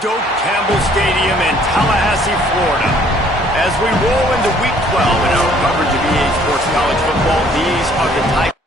Doak Campbell Stadium in Tallahassee, Florida. As we roll into Week 12 in our coverage of EA Sports College Football, these are the type.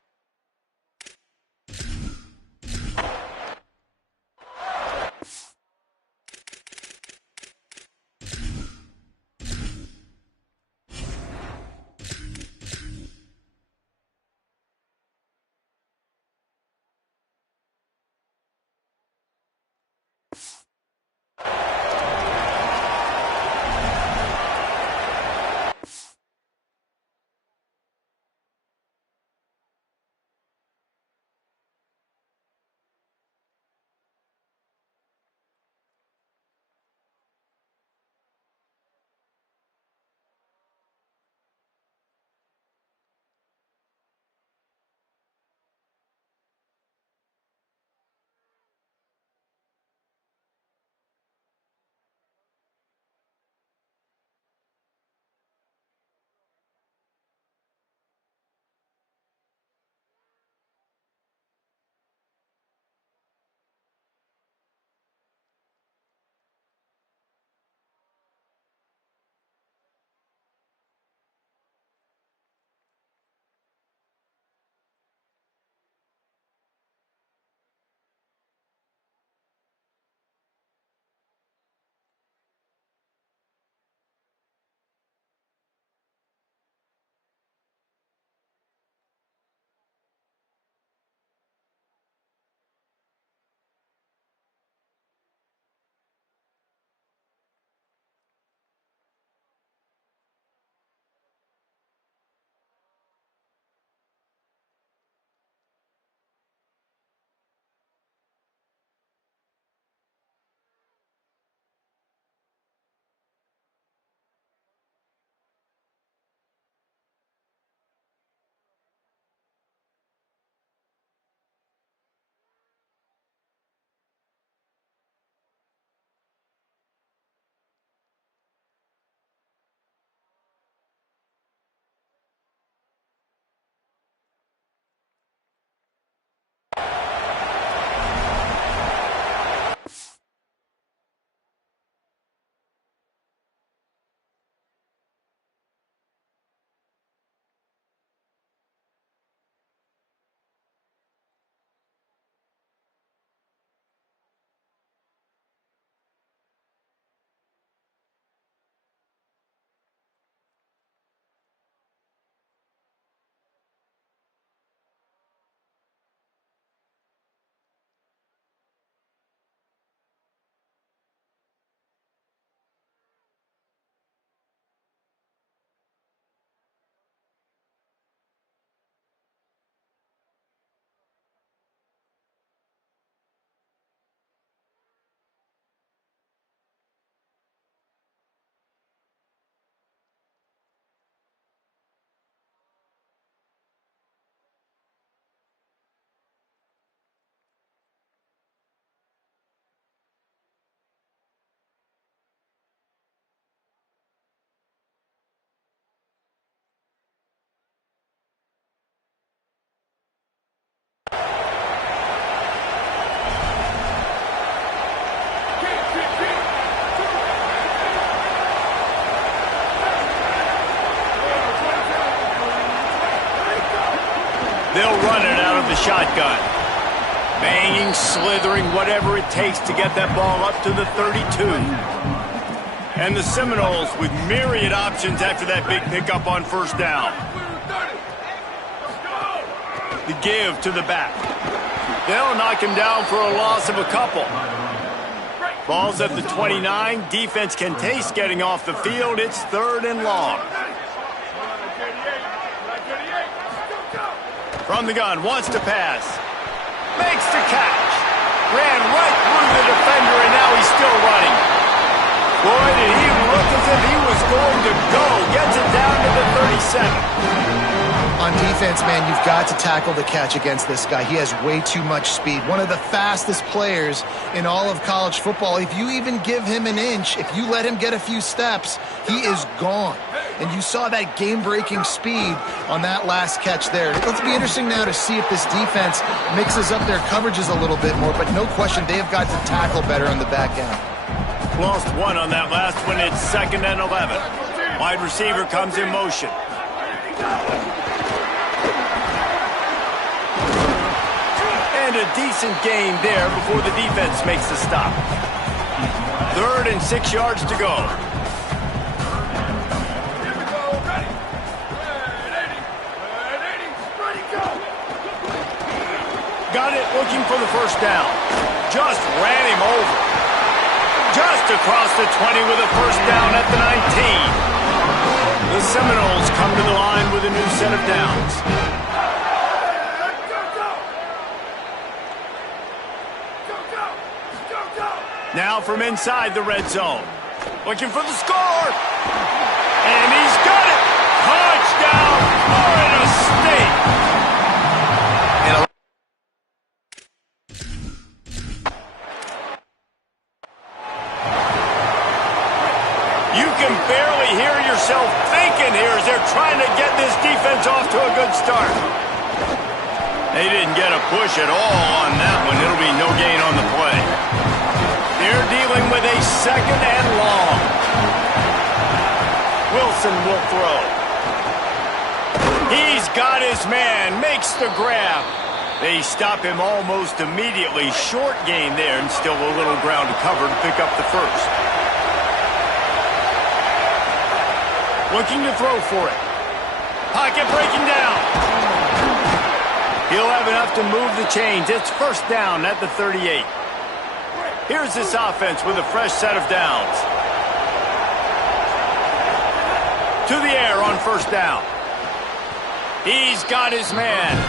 They'll run it out of the shotgun. Banging, slithering, whatever it takes to get that ball up to the 32. And the Seminoles with myriad options after that big pickup on first down. The give to the back. They'll knock him down for a loss of a couple. Ball's at the 29. Defense can taste getting off the field. It's 3rd and long. From the gun, wants to pass. Makes the catch. Ran right through the defender, and now he's still running. Boy, did he look as if he was going to go. Gets it down to the 37. On defense, man, you've got to tackle the catch against this guy. He has way too much speed. One of the fastest players in all of college football. If you even give him an inch, if you let him get a few steps, he is gone. And you saw that game-breaking speed on that last catch there. It'll be interesting now to see if this defense mixes up their coverages a little bit more, but no question they have got to tackle better on the back end. Lost one on that last one. It's 2nd and 11. Wide receiver comes in motion. And a decent gain there before the defense makes the stop. 3rd and 6 yards to go. Got it, looking for the first down. Just ran him over. Just across the 20 with a first down at the 19. The Seminoles come to the line with a new set of downs. Now from inside the red zone. Looking for the score. And he's got it. Touchdown, Florida State. You can barely hear yourself thinking here as they're trying to get this defense off to a good start. They didn't get a push at all on that one. It'll be no gain on the play. They're dealing with a 2nd and long. Wilson will throw. He's got his man, makes the grab. They stop him almost immediately. Short gain there and still a little ground to cover to pick up the first. Looking to throw for it. Pocket breaking down. He'll have enough to move the chains. It's first down at the 38. Here's this offense with a fresh set of downs. To the air on first down. He's got his man.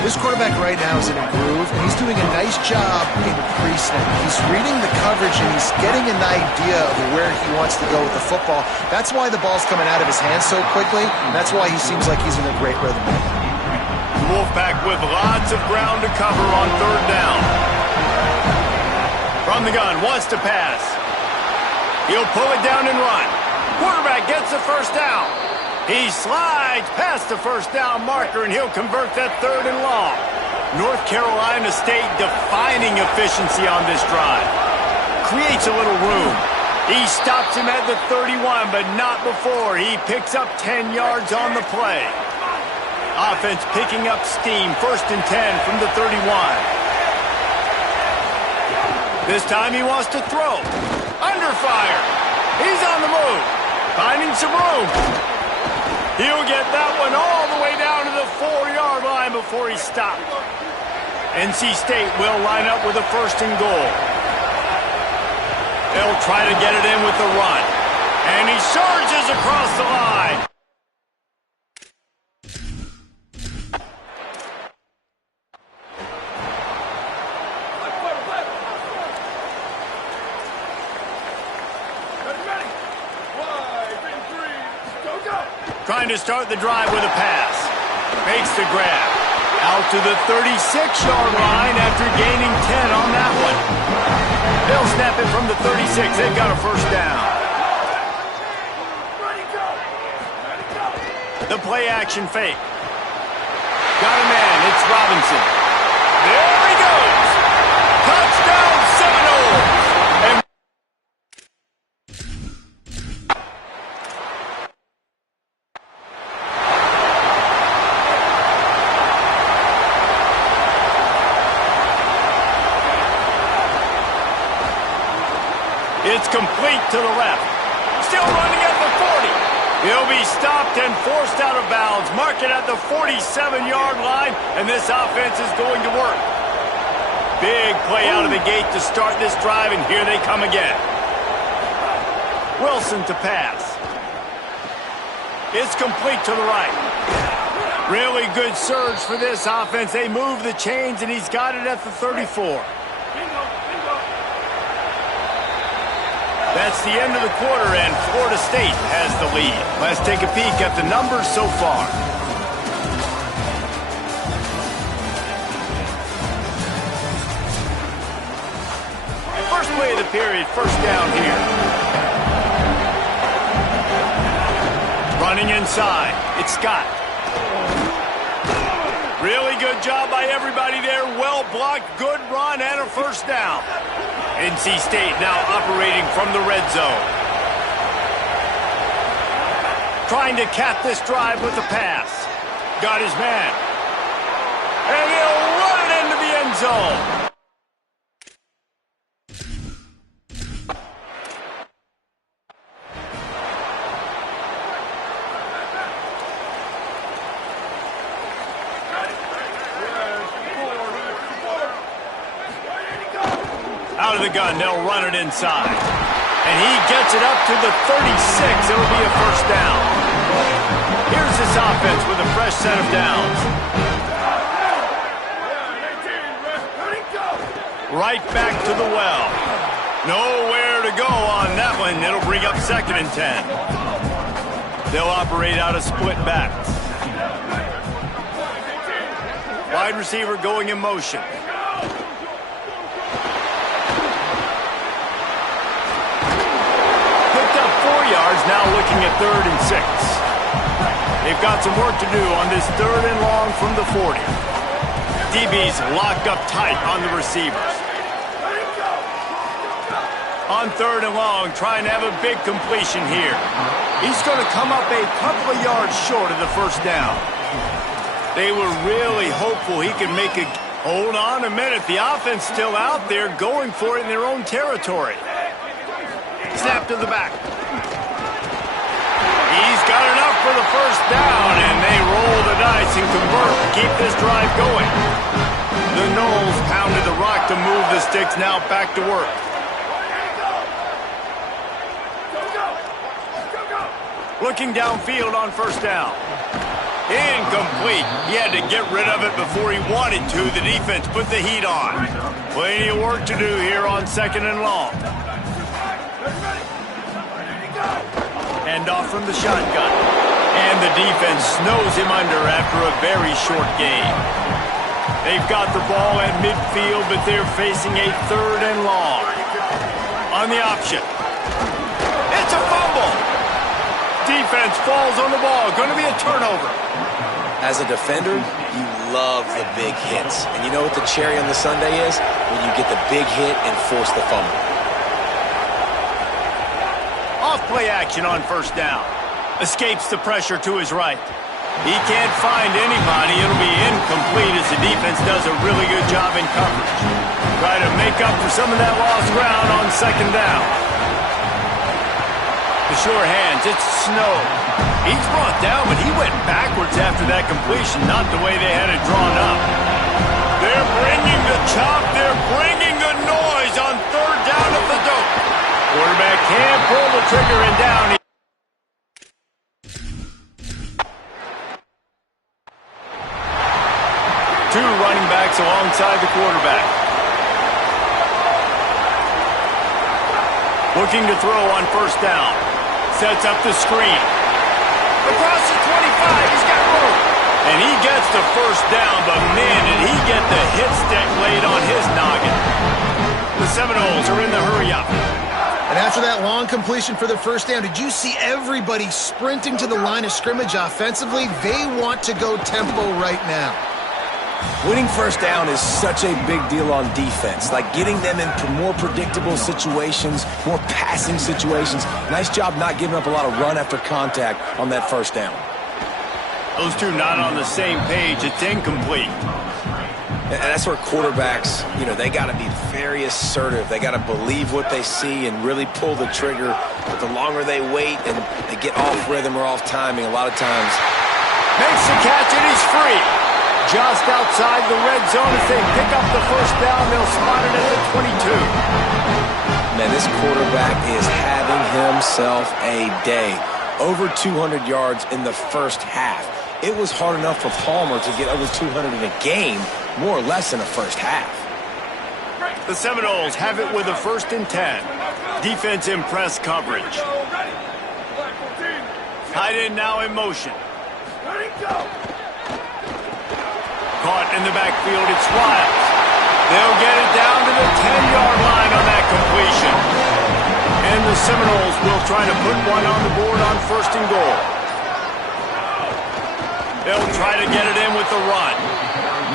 This quarterback right now is in a groove, and he's doing a nice job in pre-snap. He's reading the coverage, and he's getting an idea of where he wants to go with the football. That's why the ball's coming out of his hands so quickly, and that's why he seems like he's in a great rhythm. The Wolfpack with lots of ground to cover on 3rd down. From the gun, wants to pass. He'll pull it down and run. Quarterback gets the first down. He slides past the first down marker, and he'll convert that 3rd and long. North Carolina State defining efficiency on this drive. Creates a little room. He stops him at the 31, but not before. He picks up 10 yards on the play. Offense picking up steam. 1st and 10 from the 31. This time he wants to throw. Under fire. He's on the move. Finding some room. He'll get that one all the way down to the 4-yard line before he stopped. NC State will line up with a 1st and goal. They'll try to get it in with the run. And he surges across the line. Trying to start the drive with a pass. Makes the grab. Out to the 36-yard line after gaining 10 on that one. They'll snap it from the 36. They've got a first down. The play action fake. Got a man. It's Robinson. There he goes. Touchdown Seminoles. And it's complete to the left. Still running at the 40. He'll be stopped and forced out of bounds. Mark it at the 47-yard line, and this offense is going to work. Big play out of the gate to start this drive, and here they come again. Wilson to pass. It's complete to the right. Really good surge for this offense. They move the chains, and he's got it at the 34. That's the end of the quarter, and Florida State has the lead. Let's take a peek at the numbers so far. First play of the period, first down here. Running inside, it's Scott. Really good job by everybody there. Well blocked, good run, and a first down. NC State now operating from the red zone. Trying to cap this drive with a pass. Got his man. And he'll run it into the end zone. Out of the gun, they'll run it inside. And he gets it up to the 36. It'll be a first down. Here's this offense with a fresh set of downs. Right back to the well. Nowhere to go on that one. It'll bring up 2nd and 10. They'll operate out of split backs. Wide receiver going in motion. Yards, now looking at 3rd and 6. They've got some work to do on this 3rd and long from the 40. DB's locked up tight on the receivers. On 3rd and long, trying to have a big completion here. He's going to come up a couple of yards short of the first down. They were really hopeful he could make a... Hold on a minute. The offense still out there going for it in their own territory. Snap to the back. He's got enough for the first down, and they roll the dice and convert to keep this drive going. The Knowles pounded the rock to move the sticks, now back to work. Looking downfield on first down. Incomplete. He had to get rid of it before he wanted to. The defense put the heat on. Plenty of work to do here on 2nd and long. Hand off from the shotgun. And the defense snows him under after a very short gain. They've got the ball at midfield, but they're facing a 3rd and long. On the option. It's a fumble. Defense falls on the ball. Going to be a turnover. As a defender, you love the big hits. And you know what the cherry on the sundae is? When you get the big hit and force the fumble. Off-play action on first down. Escapes the pressure to his right. He can't find anybody. It'll be incomplete as the defense does a really good job in coverage. Try to make up for some of that lost ground on 2nd down. The sure hands, it's Snow. He's brought down, but he went backwards after that completion, not the way they had it drawn up. They're bringing the chop. They're bringing the noise on 3rd down at the dope. Quarterback can't pull the trigger and down. Two running backs alongside the quarterback. Looking to throw on first down. Sets up the screen. Across the 25, he's got room. And he gets the first down, but man, did he get the hit stick laid on his noggin. The Seminoles are in the hurry-up. And after that long completion for the first down, did you see everybody sprinting to the line of scrimmage offensively? They want to go tempo right now. Winning first down is such a big deal on defense. Like getting them into more predictable situations, more passing situations. Nice job not giving up a lot of run after contact on that first down. Those two not on the same page. It's incomplete. And that's where quarterbacks, they got to be very assertive. They got to believe what they see and really pull the trigger. But the longer they wait and they get off rhythm or off timing, a lot of times. Makes the catch and he's free. Just outside the red zone. If they pick up the first down, they'll spot it at the 22. Man, this quarterback is having himself a day. Over 200 yards in the first half. It was hard enough for Palmer to get over 200 in a game, more or less in the first half. The Seminoles have it with a 1st and 10. Defense in press coverage. Tight end now in motion. Caught in the backfield, it's Wiles. They'll get it down to the 10-yard line on that completion. And the Seminoles will try to put one on the board on 1st and goal. They'll try to get it in with the run.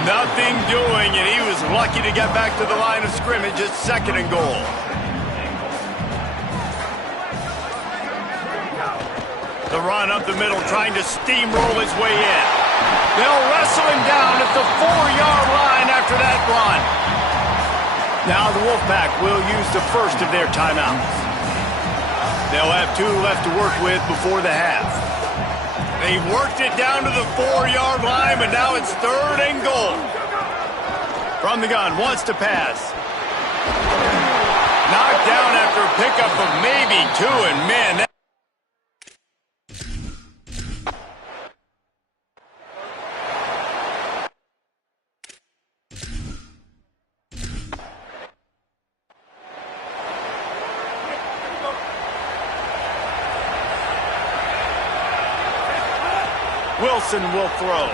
Nothing doing, and he was lucky to get back to the line of scrimmage at 2nd and goal. The run up the middle, trying to steamroll his way in. They'll wrestle him down at the 4-yard line after that run. Now the Wolfpack will use the first of their timeouts. They'll have 2 left to work with before the half. They've worked it down to the 4-yard line, but now it's 3rd and goal. From the gun, wants to pass. Knocked down after a pickup of maybe 2, and man, Wilson will throw.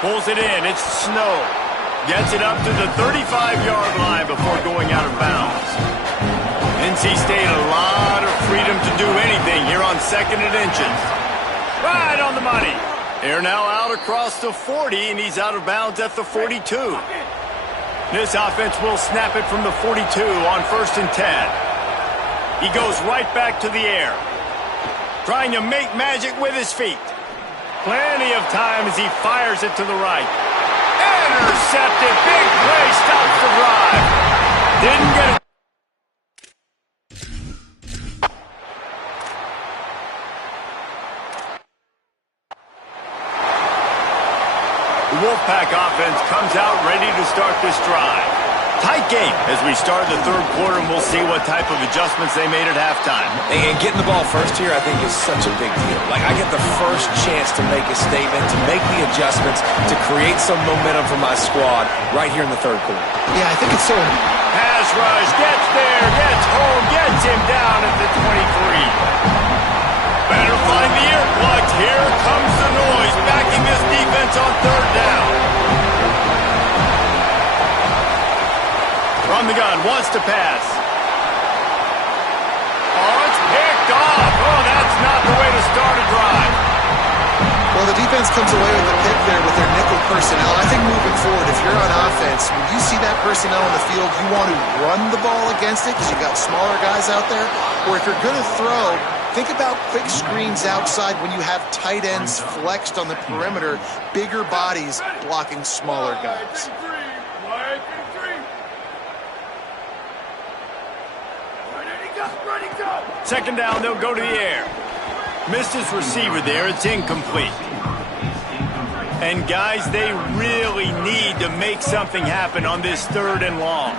Pulls it in. It's Snow. Gets it up to the 35-yard line before going out of bounds. NC State a lot of freedom to do anything here on 2nd and inches. Right on the money. They're now out across the 40, and he's out of bounds at the 42. This offense will snap it from the 42 on 1st and 10. He goes right back to the air, trying to make magic with his feet. Plenty of time as he fires it to the right. Intercepted. Big play. Stops the drive. Didn't get it. The Wolfpack offense comes out ready to start this drive. Tight game as we start the 3rd quarter, and we'll see what type of adjustments they made at halftime. And getting the ball first here, I think, is such a big deal. Like, I get the first chance to make a statement, to make the adjustments, to create some momentum for my squad right here in the 3rd quarter. Yeah, I think it's so... Pass rush, gets there, gets home, gets him down at the 23. Better find the ear plugs. Here comes the noise, backing this defense on 3rd down. From the gun, wants to pass. Oh, it's picked off. Oh, that's not the way to start a drive. Well, the defense comes away with a pick there with their nickel personnel. I think moving forward, if you're on offense, when you see that personnel on the field, you want to run the ball against it because you've got smaller guys out there. Or if you're going to throw, think about quick screens outside when you have tight ends flexed on the perimeter, bigger bodies blocking smaller guys. 2nd down, they'll go to the air. Missed his receiver there. It's incomplete. And, guys, they really need to make something happen on this 3rd and long.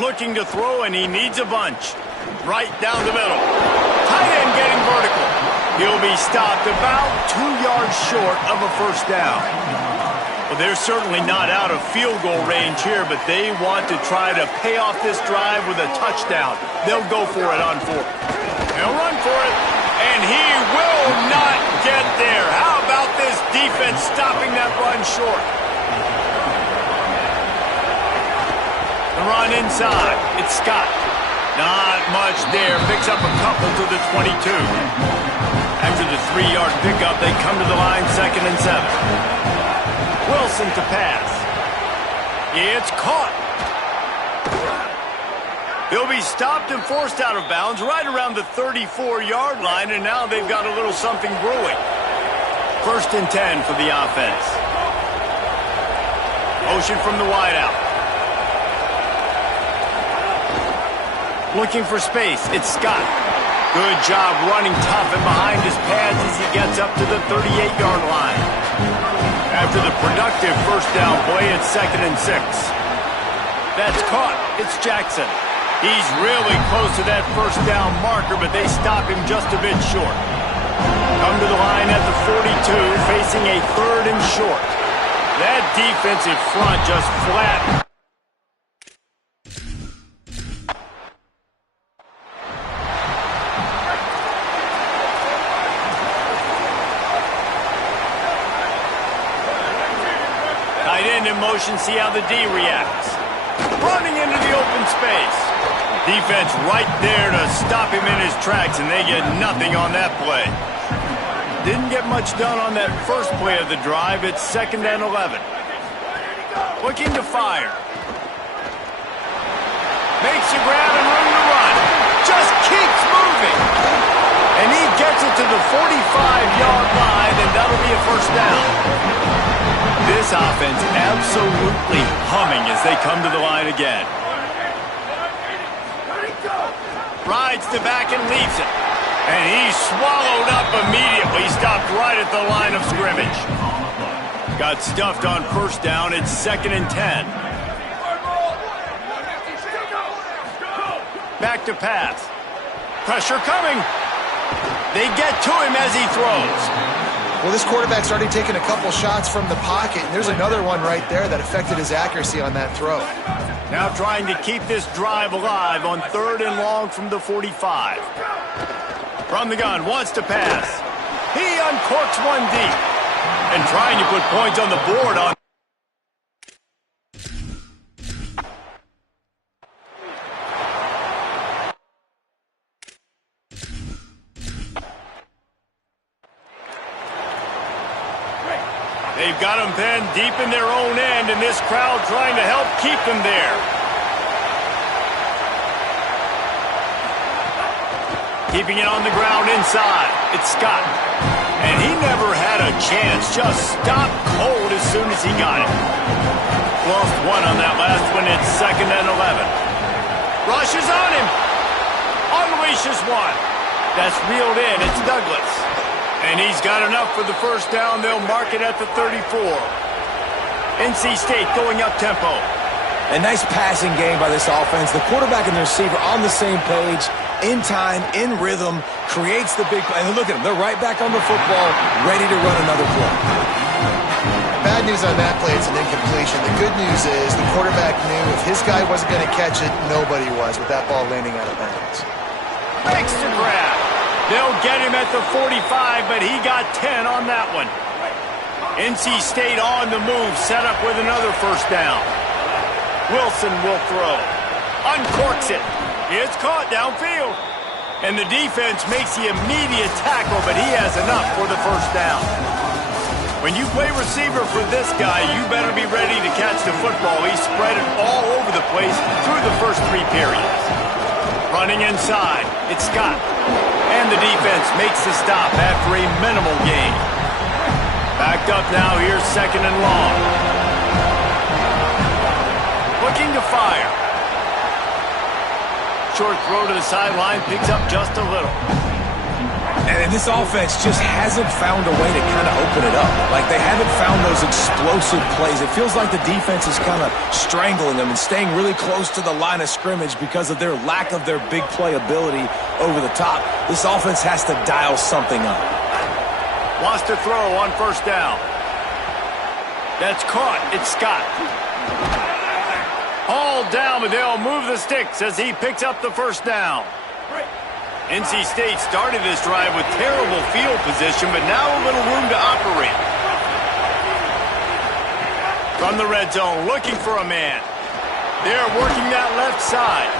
Looking to throw, and he needs a bunch. Right down the middle. Tight end getting vertical. He'll be stopped about 2 yards short of a 1st down. Well, they're certainly not out of field goal range here, but they want to try to pay off this drive with a touchdown. They'll go for it on 4th. They'll run for it, and he will not get there. How about this defense stopping that run short? The run inside. It's Scott. Not much there. Picks up a couple to the 22. After the 3-yard pickup, they come to the line 2nd and 7. Wilson to pass. It's caught. He'll be stopped and forced out of bounds right around the 34-yard line, and now they've got a little something brewing. 1st and 10 for the offense. Motion from the wideout. Looking for space. It's Scott. Good job running tough and behind his pads as he gets up to the 38-yard line. After the productive 1st down play, it's 2nd and 6. That's caught. It's Jackson. He's really close to that 1st down marker, but they stop him just a bit short. Come to the line at the 42, facing a 3rd and short. That defensive front just flat. In motion, see how the D reacts. Running into the open space. Defense right there to stop him in his tracks, and they get nothing on that play. Didn't get much done on that first play of the drive. It's 2nd and 11. Looking to fire. Makes a grab and room to run. Just keeps moving. And he gets it to the 45-yard line, and that'll be a first down. This offense absolutely humming as they come to the line again. Rides the back and leaves it. And he's swallowed up immediately. Stopped right at the line of scrimmage. Got stuffed on first down. It's 2nd and 10. Back to pass. Pressure coming. They get to him as he throws. Well, this quarterback's already taken a couple shots from the pocket, and there's another one right there that affected his accuracy on that throw. Now trying to keep this drive alive on 3rd and long from the 45. From the gun, wants to pass. He uncorks one deep. And trying to put points on the board on. They've got them pinned deep in their own end, and this crowd trying to help keep them there. Keeping it on the ground inside. It's Scott. And he never had a chance. Just stopped cold as soon as he got it. Lost one on that last one. It's 2nd and 11. Rushes on him. Unleashes one. That's reeled in. It's Douglas. And he's got enough for the first down. They'll mark it at the 34. NC State going up tempo. A nice passing game by this offense. The quarterback and the receiver on the same page, in time, in rhythm, creates the big play. And look at them. They're right back on the football, ready to run another play. Bad news on that play, it's an incompletion. The good news is the quarterback knew if his guy wasn't going to catch it, nobody was with that ball landing out of bounds. Makes the grab. They'll get him at the 45, but he got 10 on that one. NC State on the move, set up with another first down. Wilson will throw. Uncorks it. It's caught downfield. And the defense makes the immediate tackle, but he has enough for the first down. When you play receiver for this guy, you better be ready to catch the football. He spread it all over the place through the first 3 periods. Running inside, it's Scott. And the defense makes the stop after a minimal gain. Backed up now, here's 2nd and long. Looking to fire. Short throw to the sideline, picks up just a little. And this offense just hasn't found a way to kind of open it up. Like, they haven't found those explosive plays. It feels like the defense is kind of strangling them and staying really close to the line of scrimmage because of their lack of their big play ability over the top. This offense has to dial something up. Wants to throw on first down. That's caught. It's Scott. Hauled down, but they'll move the sticks as he picks up the first down. NC State started this drive with terrible field position, but now a little room to operate. From the red zone, looking for a man. They're working that left side.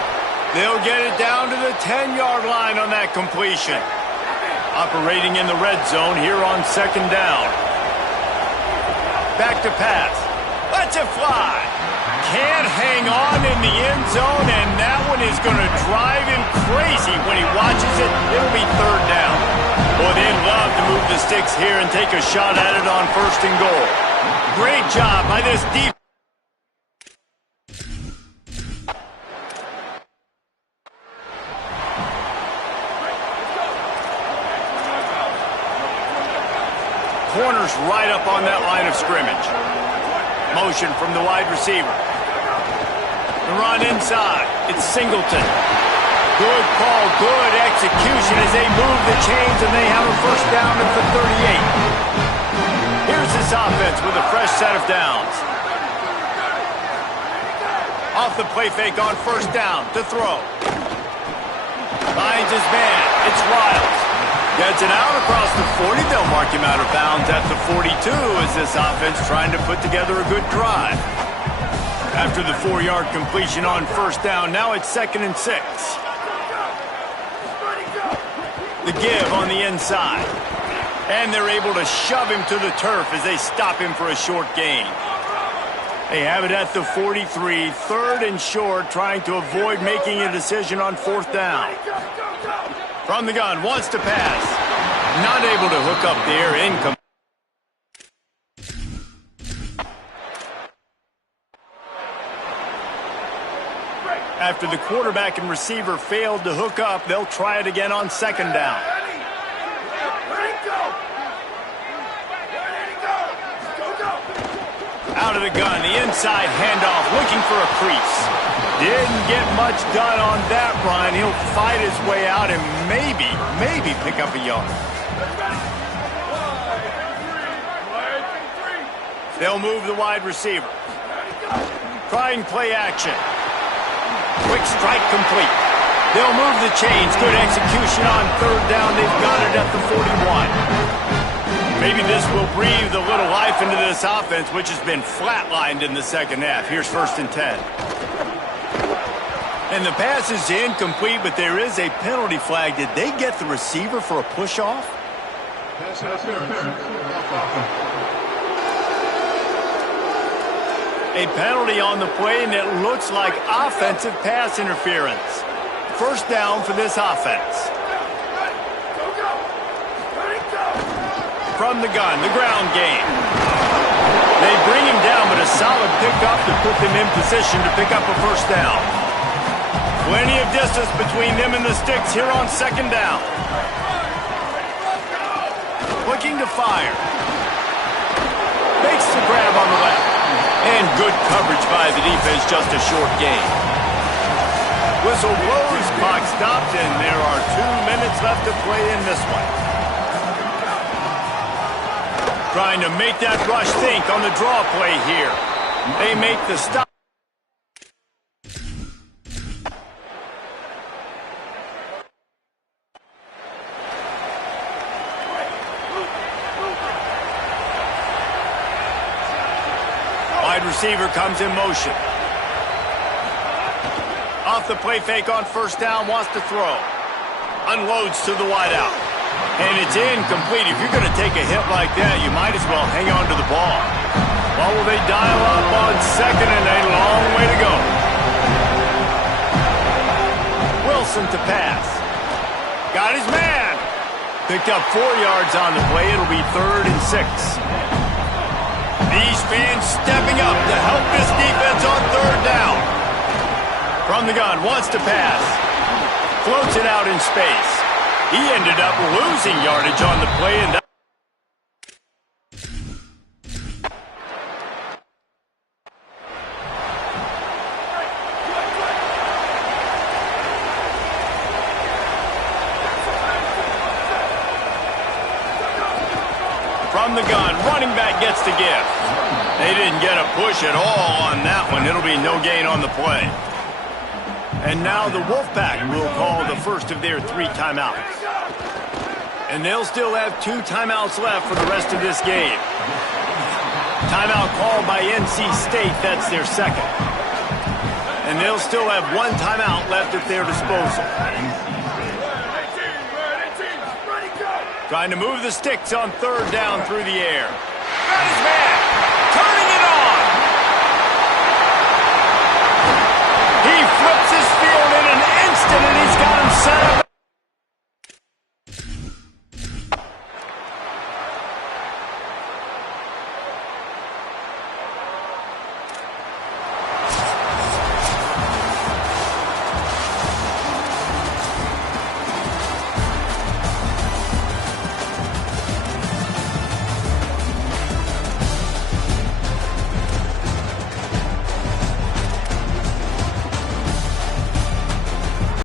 They'll get it down to the 10-yard line on that completion. Operating in the red zone here on 2nd down. Back to pass. Lets it fly. Can't hang on in the end zone, and that one is going to drive him crazy when he watches it. It'll be 3rd down. Boy, they'd love to move the sticks here and take a shot at it on 1st and goal. Great job by this defense. Corners right up on that line of scrimmage. Motion from the wide receiver. The run inside. It's Singleton. Good call, good execution as they move the chains and they have a first down at the 38. Here's this offense with a fresh set of downs. Off the play fake on first down to throw. Finds his man. It's Riles. Gets it out across the 40. They'll mark him out of bounds at the 42 as this offense trying to put together a good drive. After the 4-yard completion on first down, now it's 2nd and 6. The give on the inside. And they're able to shove him to the turf as they stop him for a short gain. They have it at the 43, third and short, trying to avoid making a decision on fourth down. From the gun, wants to pass. Not able to hook up there, incomplete. After the quarterback and receiver failed to hook up, they'll try it again on second down. Out of the gun, the inside handoff, looking for a crease. Didn't get much done on that run. He'll fight his way out and maybe pick up a yard. They'll move the wide receiver. Trying play action. Quick strike complete. They'll move the chains. Good execution on third down. They've got it at the 41. Maybe this will breathe a little life into this offense, which has been flatlined in the second half. Here's 1st and 10. And the pass is incomplete, but there is a penalty flag. Did they get the receiver for a push-off? A penalty on the play, and it looks like offensive pass interference. First down for this offense. From the gun, the ground game. They bring him down, but a solid pickup to put them in position to pick up a first down. Plenty of distance between them and the sticks here on second down. Looking to fire. Makes the grab on the left. And good coverage by the defense, just a short gain. Whistle blows, clock stopped, and there are 2 minutes left to play in this one. Trying to make that rush think on the draw play here. They make the stop. Wide receiver comes in motion. Off the play fake on first down, wants to throw. Unloads to the wideout. And it's incomplete. If you're going to take a hit like that, you might as well hang on to the ball. Well, will they dial up on second and a long way to go? Wilson to pass. Got his man. Picked up 4 yards on the play. It'll be 3rd and 6. These fans stepping up to help this defense on third down. From the gun, wants to pass. Floats it out in space. He ended up losing yardage on the play, and from the gun, running back gets the gift. They didn't get a push at all on that one. It'll be no gain on the play. And now the Wolfpack will call the first of their 3 timeouts. And they'll still have 2 timeouts left for the rest of this game. Timeout called by NC State, that's their second. And they'll still have 1 timeout left at their disposal. Trying to move the sticks on third down through the air. Got his man, turning it on. He flips his field in an instant, and he's got him set up